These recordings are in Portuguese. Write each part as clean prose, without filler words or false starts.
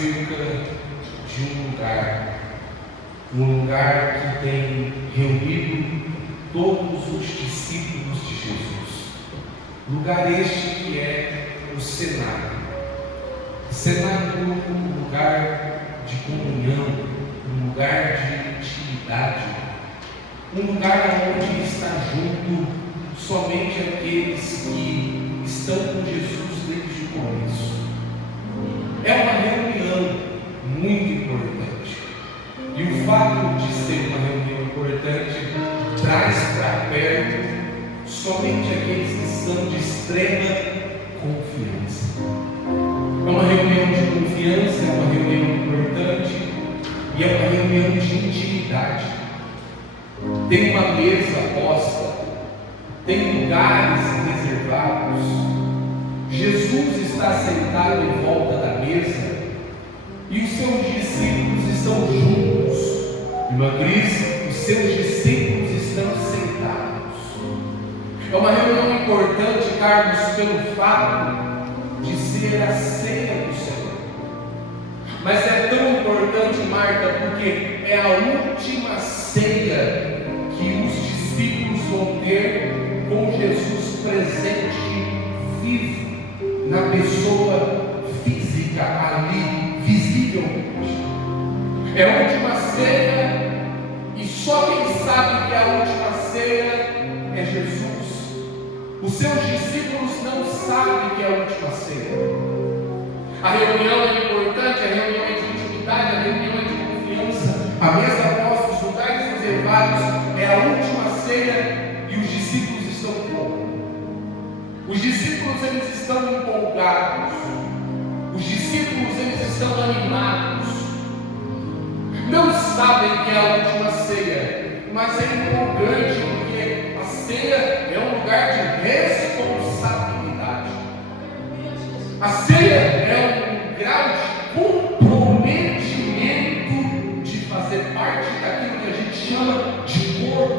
acerca de um lugar que tem reunido todos os discípulos de Jesus. Lugar este que é o cenáculo. Cenáculo, um lugar de comunhão, um lugar de intimidade, um lugar onde está junto somente aqueles que estão com Jesus desde o começo. É uma reunião muito importante. E o fato de ser uma reunião importante traz para perto somente aqueles que são de extrema confiança. É uma reunião de confiança, é uma reunião importante e é uma reunião de intimidade. Tem uma mesa posta, tem lugares reservados. Jesus está sentado em volta da mesa e os seus discípulos estão juntos. Irmã Cris, os seus discípulos estão sentados. É uma reunião importante, Carlos, pelo fato de ser a ceia do Senhor. Mas é tão importante, Marta, porque é a última ceia que os discípulos vão ter com Jesus presente, vivo, na pessoa física ali, visivelmente. É a última ceia, e só quem sabe que é a última ceia é Jesus. Os seus discípulos não sabem que é a última ceia. A reunião é importante, a reunião é de intimidade, a reunião é de confiança. A mesa posta, os lugares reservados, é a última ceia e os discípulos estão como? Os discípulos, eles estão empolgados. Os discípulos, eles estão animados. Não sabem que é a última ceia, mas é empolgante porque a ceia é um lugar de responsabilidade. A ceia é um grau de comprometimento de fazer parte daquilo que a gente chama de corpo,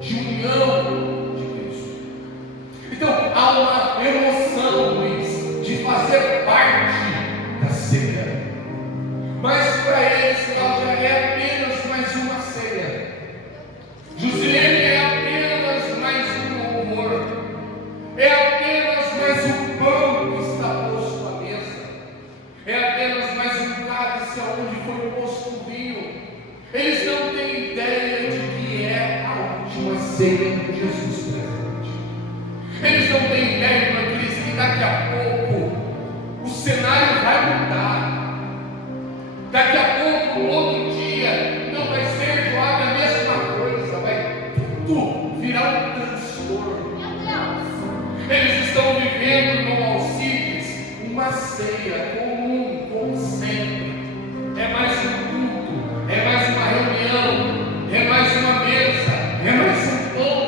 de união de Cristo. Então há uma emoção, Luiz, de fazer parte da ceia. Mas para eles, Cláudia, é apenas mais uma ceia. Josilene é apenas mais um louvor. É apenas mais um pão que está posto à mesa. É apenas mais um cálice onde foi posto o vinho. Eles não têm ideia de que é a última ceia de Jesus presente. Eles não têm ideia, irmã Cris, que daqui a pouco o cenário vai mudar. Daqui a pouco, no outro dia, não vai ser igual a mesma coisa, vai tudo virar um transtorno. Eles estão vivendo, irmão Alcides, uma ceia comum, como sempre. É mais um culto, é mais uma reunião, é mais uma mesa, é mais um pão.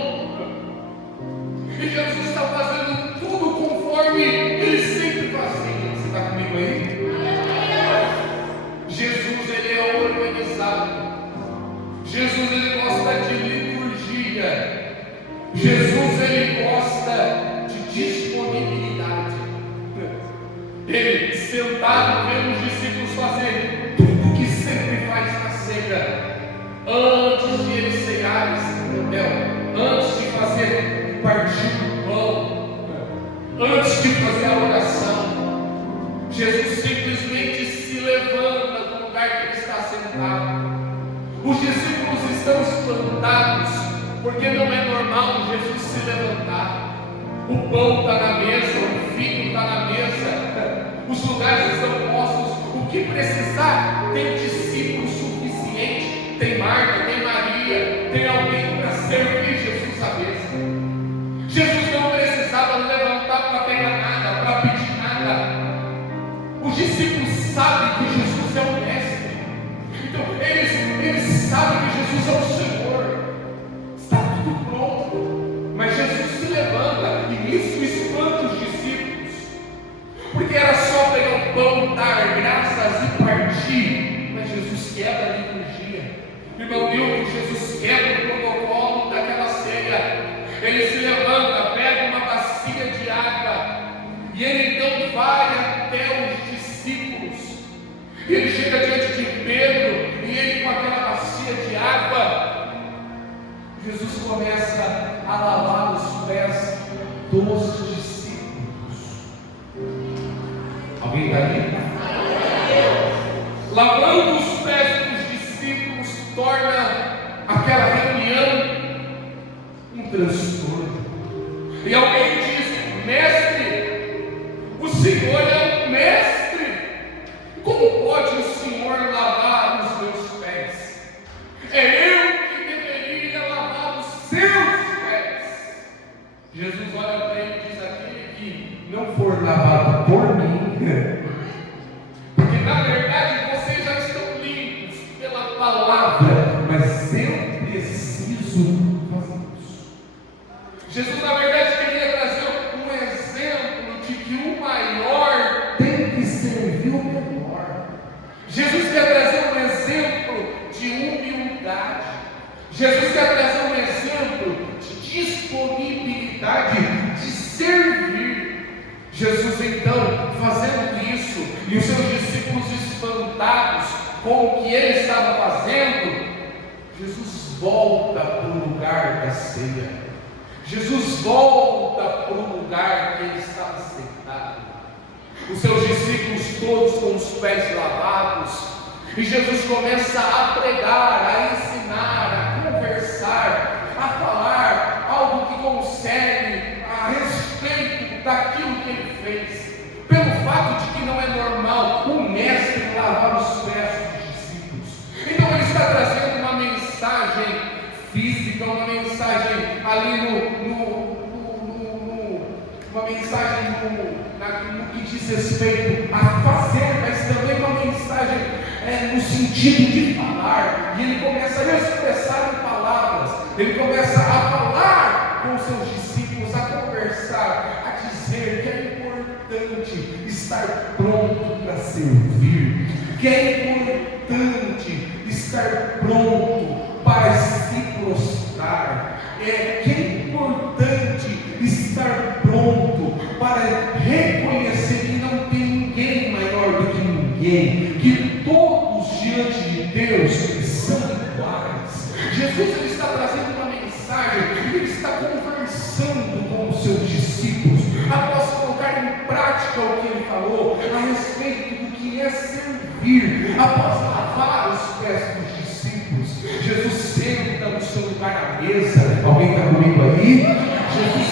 E Jesus está fazendo tudo conforme Ele sempre fazia. Você está comigo aí? Jesus, Ele é organizado. Jesus, Ele gosta de liturgia. Jesus, Ele gosta de disponibilidade. Ele, sentado, vendo os discípulos fazerem tudo o que sempre faz na ceia. Antes de eles cearem, antes de fazer partir do pão, antes de fazer a oração, Jesus simplesmente se levanta do lugar que ele está sentado. Os discípulos estão espantados, porque não é normal Jesus se levantar. O pão está na mesa, o vinho está na mesa, os lugares estão postos. O que precisar, tem discípulo suficiente, tem Marta, tem Maria, tem alguém para servir Jesus à mesa. Jesus não precisava levantar para pegar nada, para pedir nada. Os discípulos sabem que Jesus é o mestre. Então eles sabem que Jesus é o Senhor. Está tudo pronto. Mas Jesus se levanta e isso espanta os discípulos. Porque era só pegar o pão, dar graças e partir. Mas Jesus quebra a liturgia. Irmão Milton, Jesus quebra o protocolo daquela ceia. Ele se levanta, pega uma bacia de água e ele então vai até os discípulos. E começa a lavar os pés dos discípulos. Alguém está ali? Lavando os pés dos discípulos torna aquela reunião um transtorno. E alguém diz: mestre, o Senhor é o mestre, como pode o Senhor lavar os meus pés? É eu que deveria lavar os seus pés. Jesus olha para ele e diz: aquele que não for lavado por mim, porque na verdade vocês já estão limpos pela palavra, mas eu preciso fazer isso. Jesus na verdade queria trazer um exemplo de que o maior tem que servir o menor. Jesus quer trazer um exemplo de humildade. Jesus quer trazer um exemplo de disponibilidade, de servir. Jesus então, fazendo isso, e os seus discípulos espantados com o que ele estava fazendo, Jesus volta para o lugar da ceia. Jesus volta para o lugar que ele estava sentado. Os seus discípulos todos com os pés lavados, e Jesus começa a pregar, a ensinar, a conversar, a falar algo que concerne a respeito daquilo que ele fez, pelo fato de que não é normal o mestre lavar os pés dos discípulos. Então ele está trazendo uma mensagem física, uma mensagem ali uma mensagem no que diz respeito a fazer, mas também uma mensagem no sentido de falar. E ele começa a expressar em palavras, ele começa a falar com os seus discípulos, a conversar, a dizer que é importante estar pronto para servir, que é importante estar pronto para se prostrar, que é importante estar pronto para reconhecer que não tem ninguém maior do que ninguém, que todos diante de Deus são iguais. Jesus ele está trazendo uma mensagem, ele está conversando com os seus discípulos, após colocar em prática o que ele falou a respeito do que é servir, após lavar os pés dos discípulos. Jesus senta no seu lugar à mesa. Alguém está comigo aí? Jesus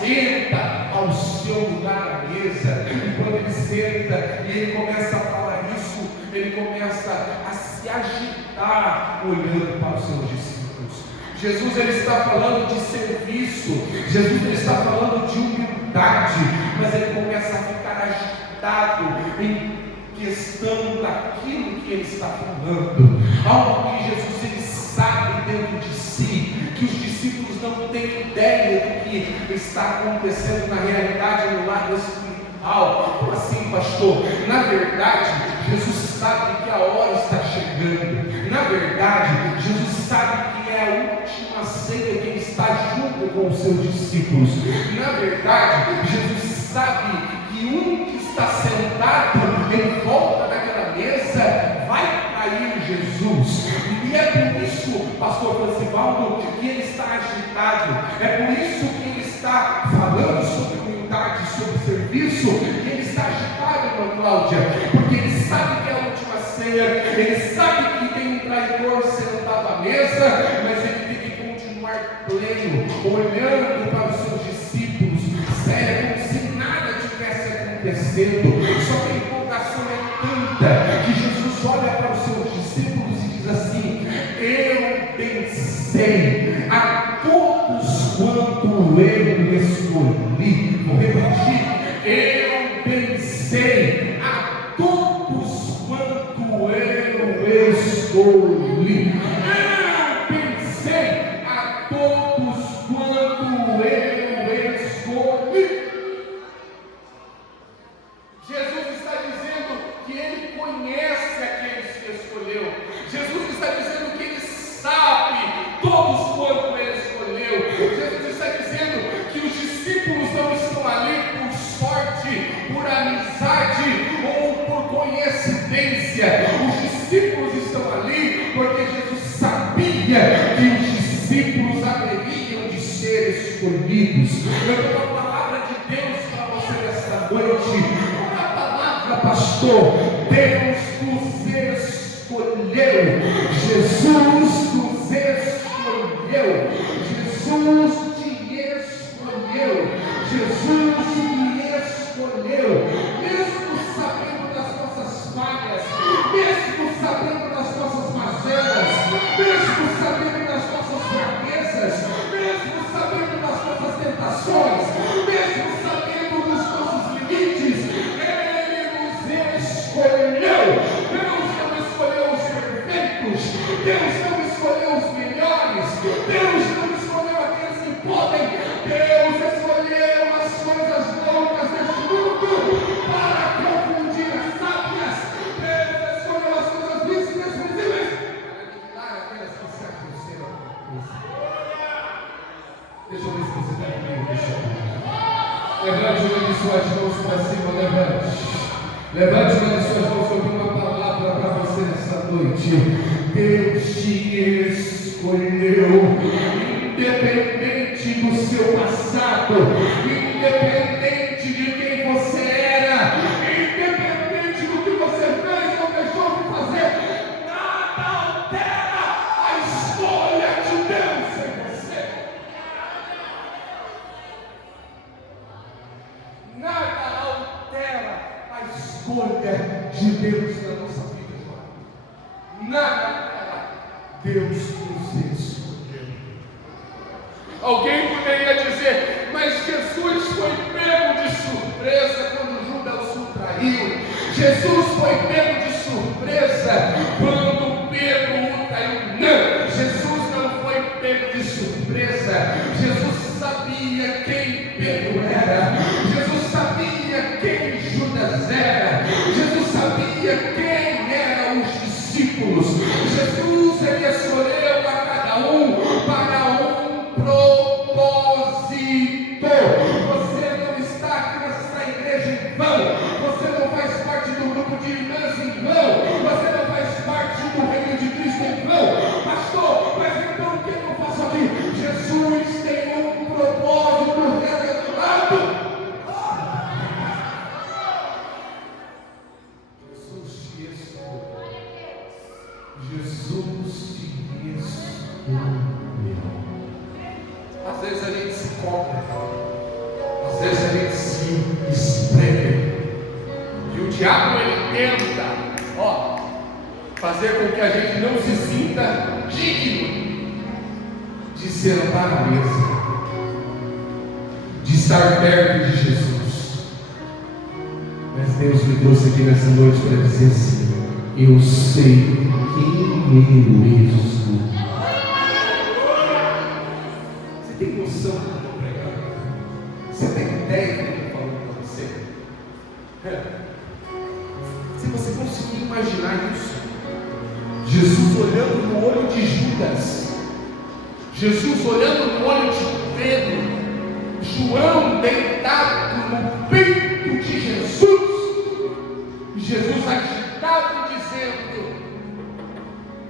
senta ao seu lugar à mesa, e quando ele senta e ele começa a falar isso, ele começa a se agitar olhando para os seus discípulos. Jesus ele está falando de serviço, Jesus ele está falando de humildade, mas ele começa a ficar agitado em questão daquilo que ele está falando, algo que Jesus ele sabe dentro de si, que os discípulos não têm ideia do que está acontecendo na realidade no lado espiritual. Como assim, pastor? Na verdade, Jesus sabe que a hora está chegando. Na verdade, Jesus sabe que é a última ceia que ele está junto com os seus discípulos. Na verdade, Jesus sabe que um que está sentado em volta daquela mesa vai trair Jesus. E é por isso, pastor Francivaldo, que ele está agitado. É por isso que ele está falando sobre humildade, sobre serviço, que ele está agitado, irmã Cláudia, porque ele sabe que é a última ceia, ele sabe que tem um traidor sentado à mesa, mas ele tem que continuar pleno, olhando para os seus discípulos, sério, como se nada tivesse acontecendo. Só que a empolgação é tanta que Jesus olha para os seus discípulos e diz assim: eu pensei a todos quanto eu escolhi. Vou repetir: eu pensei a todos quanto eu escolhi. Eu pensei a todos quanto eu escolhi. Jesus está dizendo que ele conhece aqueles que escolheu. Jesus está dizendo que ele sabe todos quanto ele escolheu. Jesus está dizendo que os discípulos não estão ali por sorte, por amizade ou por coincidência. Os discípulos estão ali porque Jesus escolhidos. Eu tenho uma palavra de Deus para você nesta noite. Uma palavra, pastor. Deus nos escolheu. Jesus nos escolheu. Jesus te escolheu. Jesus me escolheu. Mesmo sabendo das nossas falhas, mesmo sabendo das nossas mazelas, mesmo sabendo das nossas fraquezas, mesmo sabendo das nossas tentações, mesmo sabendo dos nossos limites, Ele nos escolheu. Deus não escolheu os perfeitos, Deus não escolheu os melhores, Deus não escolheu aqueles que podem, Deus escolheu as coisas loucas deste mundo para confundir as sábias. Deus escolheu as coisas visíveis e invisíveis para aniquilar aquelas que se aproximam. Deixa eu ver se você está comigo. Levante uma de suas mãos para cima, levante uma de suas mãos. Eu tenho uma palavra para você nessa noite. Deus te escolheu, independente do seu passado, independente de quem você era, independente do que você fez ou deixou de fazer, nada altera a escolha de Deus em você. Nada altera a escolha de Deus na nossa vida, irmão. Nada altera. Deus nos escolheu. Alguém poderia dizer, mas Jesus foi pego de surpresa quando Judas o traiu. Jesus foi pego de surpresa quando Pedro o traiu. Não, Jesus não foi pego de surpresa. Jesus sabia quem Pedro era. Jesus sabia quem Judas era. Jesus sabia quem eram os discípulos. Jesus, ele escolheu a cada um para um propósito. Você não está aqui nessa igreja em vão. Você não faz parte do grupo de irmãs em vão. Você não faz parte do reino de Cristo em vão. Pastor, mas então o que eu faço aqui? Jesus tem um propósito revelado. Jesus te escolheu. Jesus te escolheu. Às vezes a gente se cobra, às vezes a gente se espreme, e o diabo ele tenta, fazer com que a gente não se sinta digno de sentar à mesa, de estar perto de Jesus. Mas Deus me trouxe aqui nessa noite para dizer assim: eu sei quem eu sou. Você tem noção do que eu estou pregando? Você tem ideia do que eu estou falando para você? Se você conseguir imaginar isso, Jesus olhando no olho de Judas, Jesus olhando no olho de Pedro, João deitado no peito de Jesus, Jesus agitado dizendo: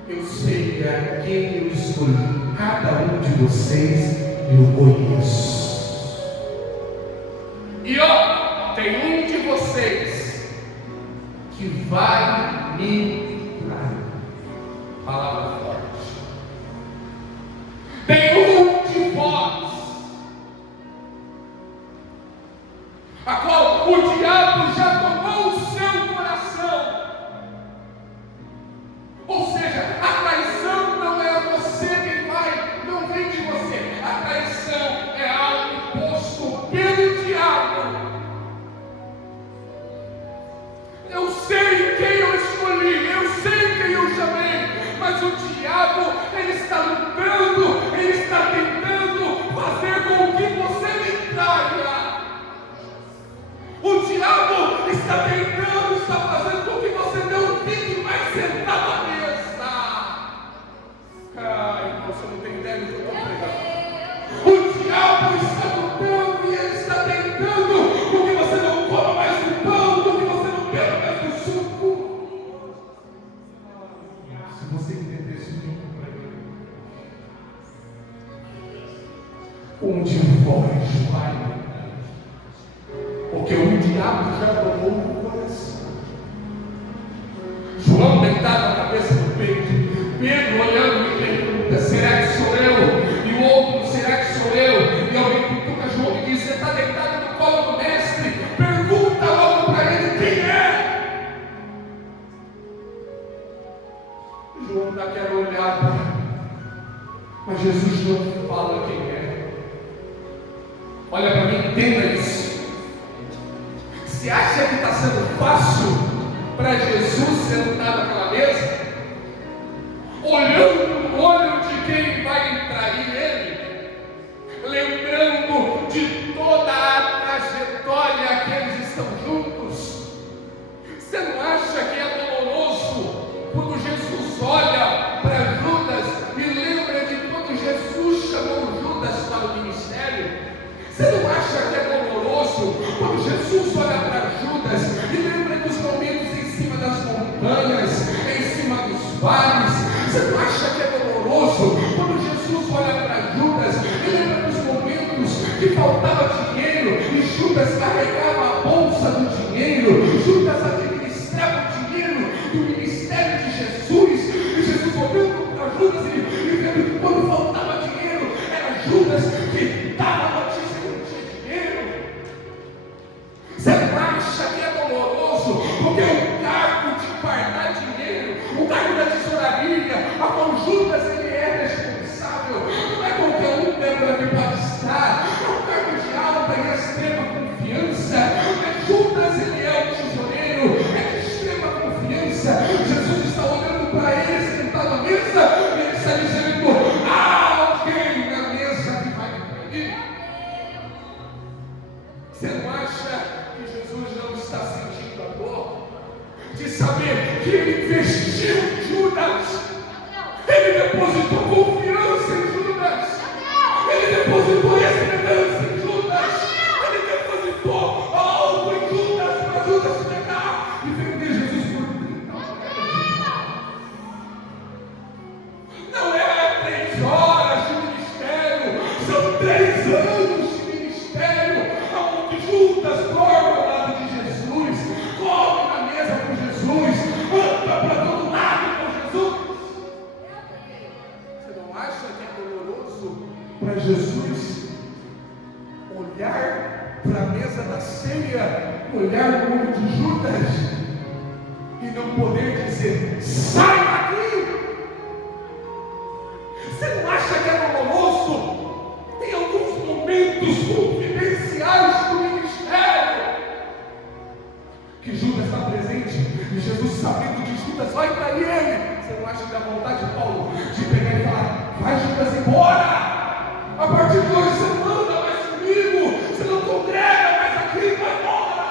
eu sei a quem eu escolhi, cada um de vocês eu conheço. E tem um de vocês que vai me trair. Palavra forte. Tem um de vós a qual o diabo já tomou o seu coração. Ou seja, a traição não é você quem vai, não vem de você. A traição é algo imposto pelo diabo. Eu sei quem eu escolhi. onde vós vai entrar. Porque o diabo já tomou o coração. João deitado na cabeça do peito, Pedro olhando e pergunta: será que sou eu? E o outro: será que sou eu? E alguém cutuca João e diz: você está deitado no colo do mestre, pergunta logo para ele quem é. João dá aquela olhada, mas Jesus não fala quem é. Olha para mim, entenda isso. Você acha que está sendo fácil para Jesus sentar naquela mesa, olhando no olho de quem vai trair ele, lembrando de toda a trajetória que eles estão juntos? Você não acha que é doloroso quando Jesus olha para Judas e lembra de quando Jesus chamou Judas para o ministério? Você não acha que é doloroso quando Jesus olha para Judas e lembra dos momentos em cima das montanhas, em cima dos vales? Você não acha que é doloroso quando Jesus olha para Judas e lembra dos momentos que faltava dinheiro e Judas carregava a bolsa do dinheiro, Judas administrava o dinheiro do ministério de Jesus, e Jesus olhando para Judas e vendo que quando faltava dinheiro era Judas que dava a notícia que não tinha dinheiro? Você não acha que é doloroso porque o cargo de guardar dinheiro, o cargo da tesouraria, a qual Judas ele é responsável, não é qualquer um dentro que pode estar, é um cargo de alta e extrema confiança, mas Judas ele é o tesoureiro, é de extrema confiança. Jesus está olhando para ele sentado à mesa e ele está dizendo: há alguém na mesa que vai me trair. Você não acha que Jesus não está sentindo a dor de saber que ele investiu em Judas? Ele depositou confiança em Judas, ele depositou esperança em Judas, ele depositou algo em Judas para Judas pegar e vender Jesus por 30 moedas. Não é 3 horas de ministério, são 3 anos de ministério, onde Judas dorme ao lado de Jesus, come na mesa com Jesus, anda para todo lado com Jesus. Você não acha que é doloroso para Jesus olhar para a mesa da ceia, olhar no olho de Judas e não poder dizer: sai daqui? Você não acha que é doloroso em alguns momentos confidenciais do ministério que Judas está presente e Jesus, sabendo que Judas vai trair ele? Você não acha que dá vontade de Paulo de pegar e falar: vai Judas embora, a partir de hoje você não anda mais comigo, você não congrega mais aqui, vai embora?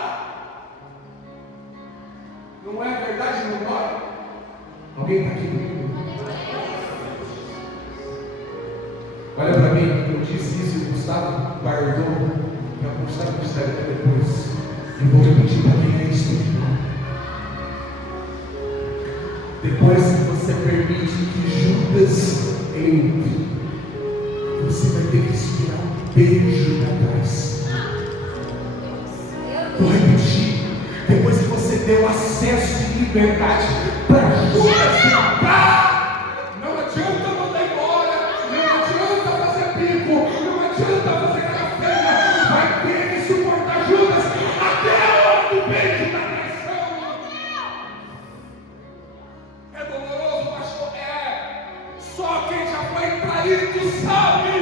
Não é verdade, meu irmão? Alguém está aqui comigo? Olha para mim, eu disse isso e o Gustavo guardou para mostrar o mistério até depois. E vou repetir para quem é isso. Depois que você permite que Judas entre, você vai ter que esperar um beijo para trás. Vou repetir. Depois que você deu acesso e liberdade para Judas entrar, não adianta mandar embora, não adianta fazer pico, não adianta fazer café, vai ter que suportar Judas até a hora do beijo da traição. É doloroso, pastor? É. Só quem já foi traído sabe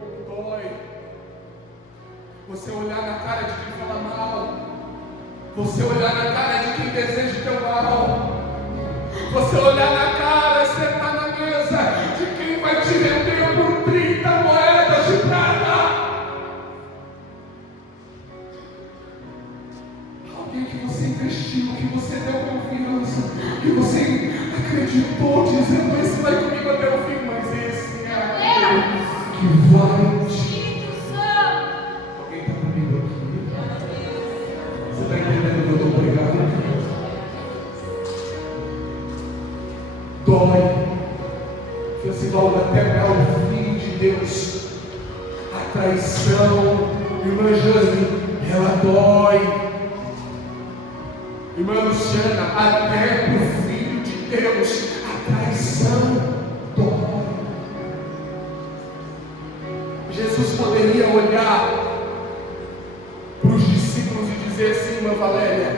como dói. Você olhar na cara de quem fala mal, você olhar na cara de quem deseja o teu mal, você olhar na cara, sentar na mesa de quem vai te vender por 30 moedas de prata. Alguém que você investiu, que você deu confiança, que você acreditou, dizendo: esse vai comigo até o fim, mas esse é aquele que vai te... Alguém está comigo aqui? Você está entendendo o que eu estou pregando? Dói a traição, irmã Jane, ela dói. Irmã Luciana, até para o Filho de Deus, a traição dói. Jesus poderia olhar para os discípulos e dizer assim, irmã Valéria,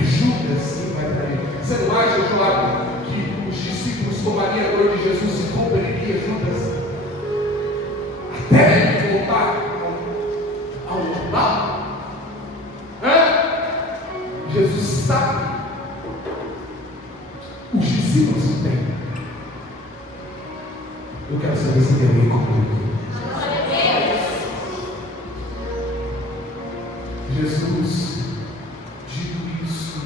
Judas quem vai trair. Você não acha, Joab, que os discípulos tomariam a dor de Jesus e cobririam Judas até ele voltar ao normal? Jesus sabe, os discípulos entendem. Eu quero saber se tem alguém comigo. Jesus, dito isso,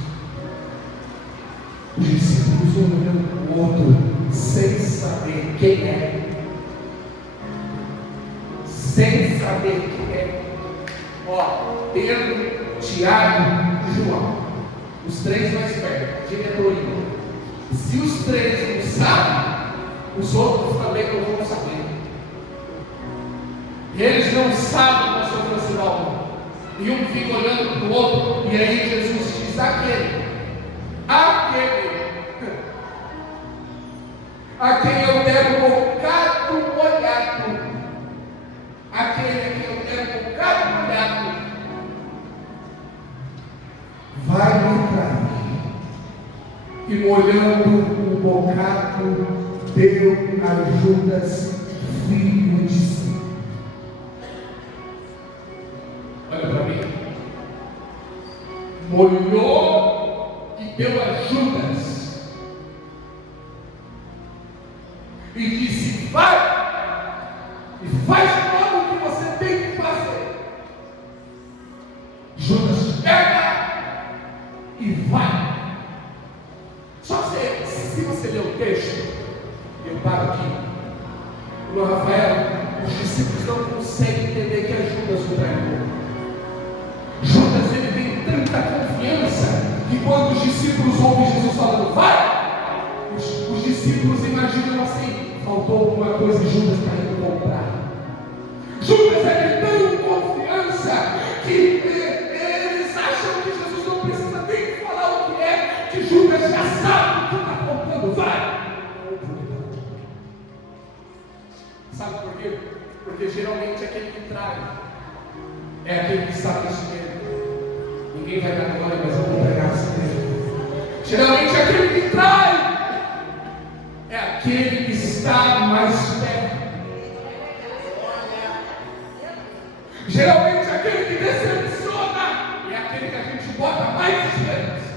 os discípulos olhando o outro sem saber quem é, sem saber quem é. Pedro, Tiago e João, os três mais perto, diretoria. Se os três não sabem, os outros também não vão saber. E eles não sabem, pastor Francisco. E um fica olhando para o outro, e aí Jesus diz: aquele a quem eu der bocado molhado, aquele a quem eu der bocado molhado, vai me trair. E molhando o bocado, deu a Judas, filho de Simão. Olha para mim. Molhou e deu a Judas. E disse: vai e faz logo o que você tem que fazer. Judas pega e vai. Só que se você ler o texto, eu paro aqui. O Rafael, os discípulos não conseguem entender que é Judas o traidor. Judas, ele tem tanta confiança que quando os discípulos ouvem Jesus falando vai, os discípulos imaginam assim: faltou alguma coisa e Judas está indo comprar. Judas é de tanta confiança que eles acham que Jesus não precisa nem falar o que é, que Judas já sabe o que está faltando. Vai! Sabe por quê? Porque geralmente aquele que trai é aquele que sabe isso mesmo. Ninguém vai dar glória, mas eu vou pregar isso mesmo. Geralmente aquele que trai é aquele que está mais perto. Geralmente aquele que decepciona é aquele que a gente bota mais esperança.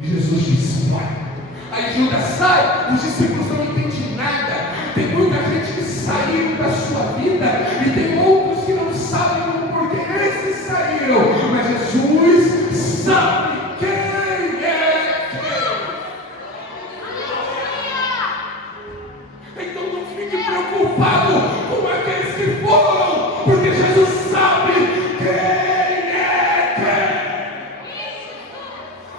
Jesus disse: vai. Aí Judas sai, os discípulos não entendem nada. Tem muita gente que saiu da sua vida e tem outros que não sabem o porquê esses saíram. Mas Jesus sabe quem é quem. Então não fique preocupado com aqueles que foram, porque Jesus sabe quem é quem.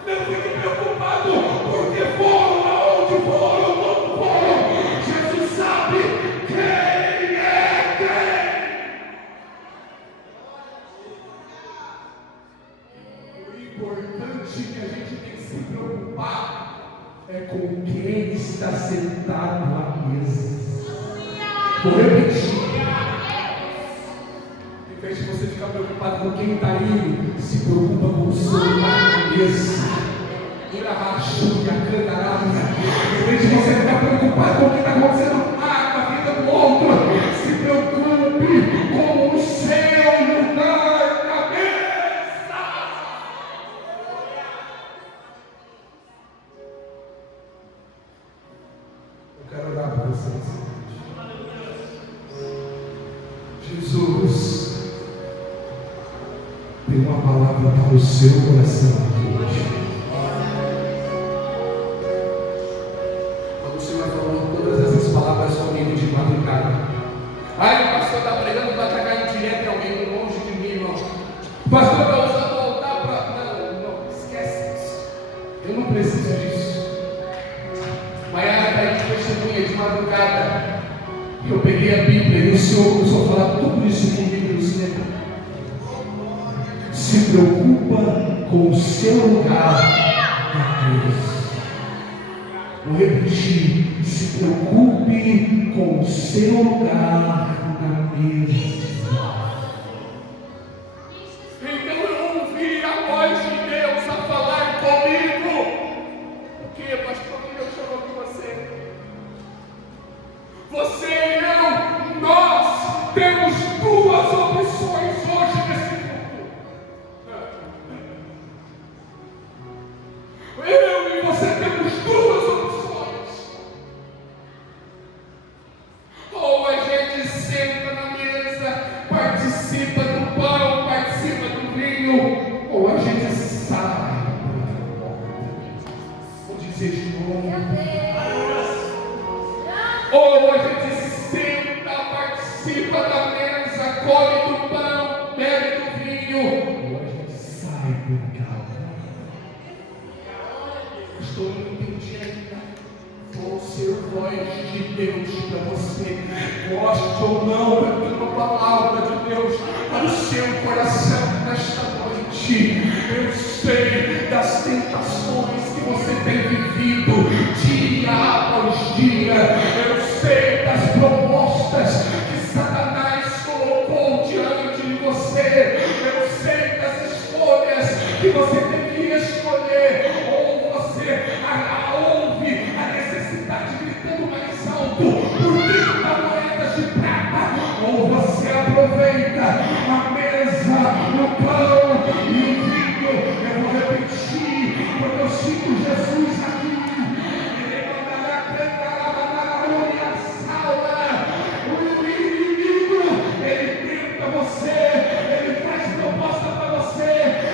Não fique preocupado porque foram, aonde foram, como foram. Jesus sabe quem é quem. O importante que a gente tem que se preocupar é com quem está sentado à mesa. Vou repetir. Em vez de você ficar preocupado com quem está indo, se preocupa com o seu na mesa. Em vez de você ficar preocupado com o que está acontecendo com a vida do outro, se preocupe com o seu lugar na mesa. Eu quero orar para vocês. Jesus tem uma palavra para o seu coração hoje. Quando o Senhor falou todas essas palavras comigo de madrugada, aí o pastor está pregando, está caindo direto em alguém longe de mim, irmão. O pastor está usando o altar para. Não, esquece isso. Eu não preciso disso. Maiara está aí de testemunha de madrugada. Eu peguei a Bíblia. o Senhor começou a falar tudo isso comigo no cinema. Se preocupa com o seu lugar na mesa. Vou repetir. Se preocupe com o seu lugar na mesa. Então eu ouvi a voz de Deus a falar comigo. O que, pastor? O que Deus chamou de você? Você e eu, nós temos duas opções hoje nesse mundo. Eu e você temos duas opções. Ou a gente senta na mesa, participa do pão, participa do vinho, ou a gente sai. Vou dizer de novo. Ou a gente senta, participa da mesa, come do pão, bebe do vinho, ou a gente sai por casa. Estou entendendo. Vou ser voz de Deus para você. Goste ou não, eu tenho uma palavra de Deus para o seu coração nesta noite. Eu sei das tentações que você tem vivido dia após dia. Eu sei das propostas que Satanás colocou diante de você. Eu sei das escolhas que você tem que escolher. Ou você ouve a necessidade gritando mais alto por 30 moedas de prata, ou você aproveita a mesa, o pão e o vinho. Eu vou repetir, porque eu sinto Jesus aqui. O inimigo, ele tenta você, ele faz proposta para você,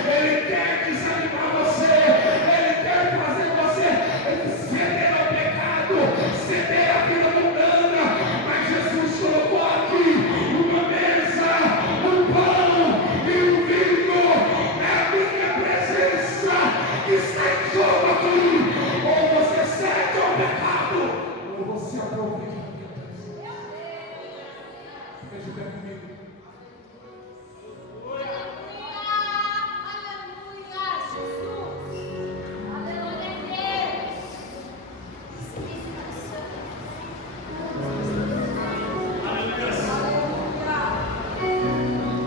ele quer desanimar você, ele quer fazer você ceder ao pecado, ceder à vida mundana. Mas Jesus colocou aqui uma mesa, um pão e um vinho. É a minha presença que está em jogo aqui. Ou você cede ao pecado, ou você aproveita. Veja bem comigo.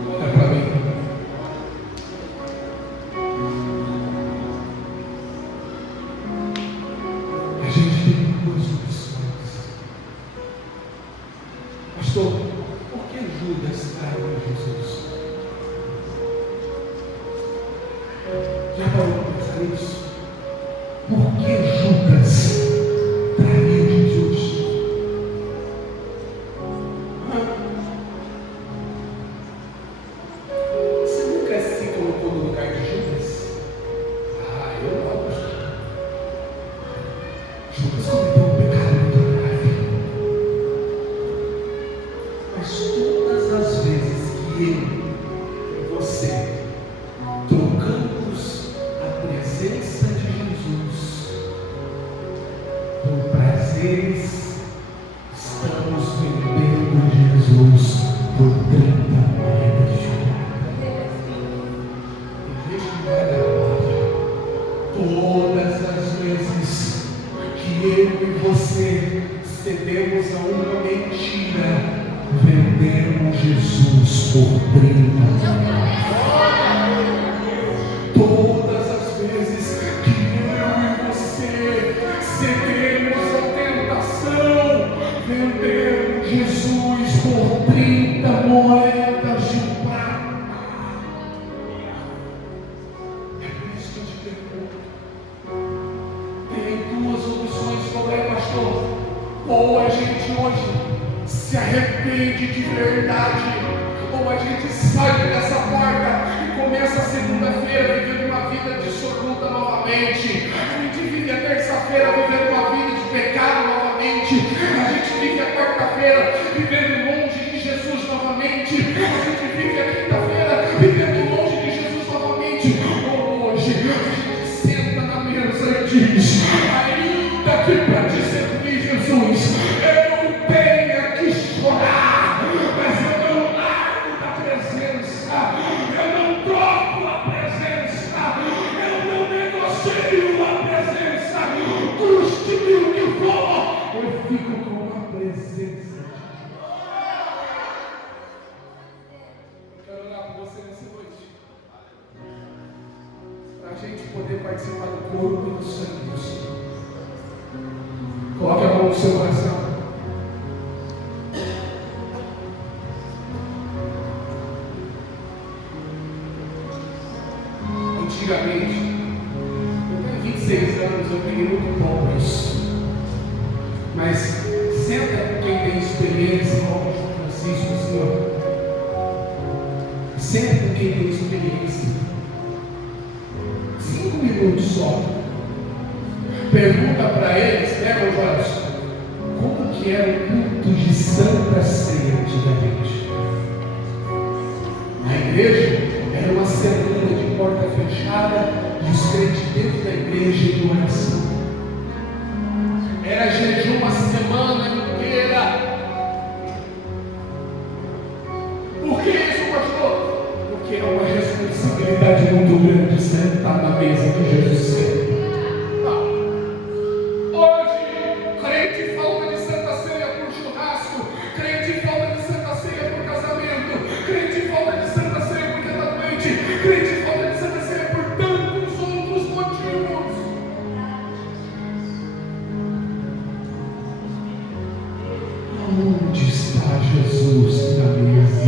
Olha para mim. A gente tem duas opções. Pastor, por que Judas traiu Jesus? Já parou para pensar nisso? Por que Judas traiu Jesus? Você nunca se colocou no lugar de Judas? Eu não, pastor. Judas cometeu um pecado muito grave. Mas todas as vezes que eu e você trocamos a presença de Jesus por prazeres, estamos vendendo Jesus por 30 moedas de ouro. Tem gente que vai dar todas as vezes que eu e você cedemos a uma mentira, vendemos Jesus por 30 moedas. Todas as vezes que eu e você cedemos à tentação, vendemos Jesus por 30 moedas de prata. É por isso que eu te pergunto. Tem duas opções, qual é, pastor? Ou a gente hoje se arrepende de verdade, ou a gente sai dessa porta e começa a segunda-feira vivendo uma vida dissoluta novamente. A gente vive a terça-feira vivendo uma vida de pecado novamente. A gente vive a quarta-feira vivendo longe de Jesus novamente. A gente vive a quinta-feira vivendo longe de Jesus novamente. Ou hoje a gente senta na mesa e diz: ainda que para te servir, Jesus, eu tenha que chorar, gente poder participar do corpo e do sangue do Senhor. Coloque a mão no seu coração. Antigamente, eu tenho 26 anos, eu peguei muito pouco isso. Mas senta com quem tem experiência, como Francisco, Senhor. Senta com quem tem experiência. 5 minutos só. Pergunta para eles, né, meus olhos, como que era o culto de Santa Ceia antigamente? Na igreja, era uma semana de porta fechada e os crentes dentro da igreja em oração. Era jejum uma semana inteira. Por que isso, pastor? Porque é uma responsabilidade muito grande sentar na mesa de Jesus sempre. Hoje, crente falta de Santa Ceia por churrasco, crente falta de Santa Ceia por casamento, crente falta de Santa Ceia porque está doente, crente falta de Santa Ceia por tantos outros motivos. Onde está Jesus na mesa?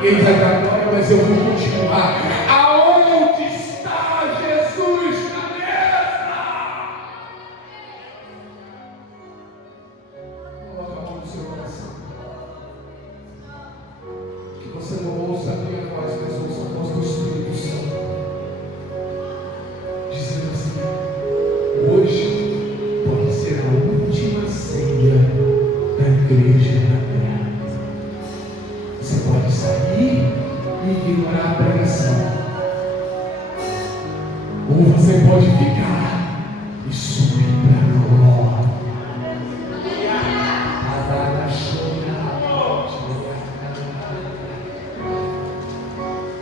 Ninguém vai dar glória, mas eu vou continuar. Aonde está Jesus na mesa? Coloca a mão no seu coração. Que você não ouça a minha voz, mas ouça a voz do Espírito Santo. Dizendo assim: hoje pode ser a última ceia da igreja na terra. Você pode sair e ignorar a pregação, ou você pode ficar e subir para a glória.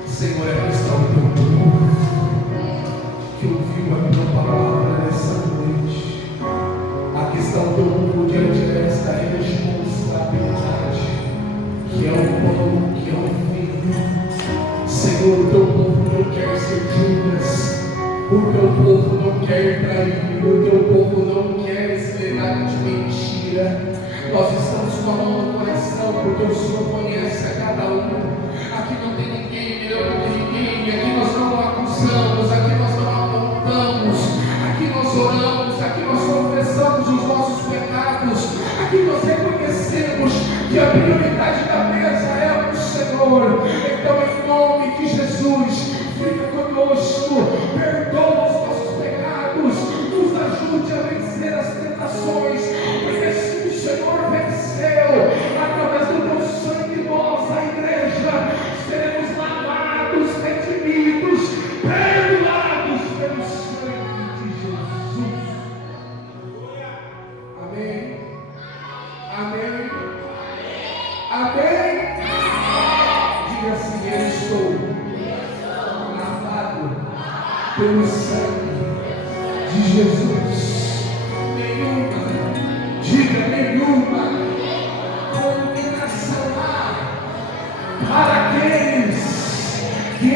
Senhor, aqui está o teu povo que ouviu a tua palavra nessa noite. Aqui está o teu povo diante desta responsabilidade, que é o pão, que é o vinho. Senhor, o teu povo não quer ser Judas, o teu povo não quer trair, o teu povo não quer escrever de mentira. Nós estamos com a mão no coração, porque o Senhor conhece a cada um. Aqui não tem ninguém melhor do que ninguém, aqui nós não acusamos, aqui nós não apontamos, aqui nós oramos, aqui nós confessamos os nossos pecados, aqui nós reconhecemos que a prioridade da mesa é o Senhor. Então, em nome de Jesus, fica conosco, perdoa os nossos pecados, nos ajude a vencer as tentações, porque se o Senhor venceu, através do teu sangue, nós, a igreja, seremos lavados, redimidos, perdoados pelo sangue de Jesus. Amém. Amém. Amém. Diga assim: eu estou lavado pelo sangue de Jesus. Nenhuma condenação há para aqueles que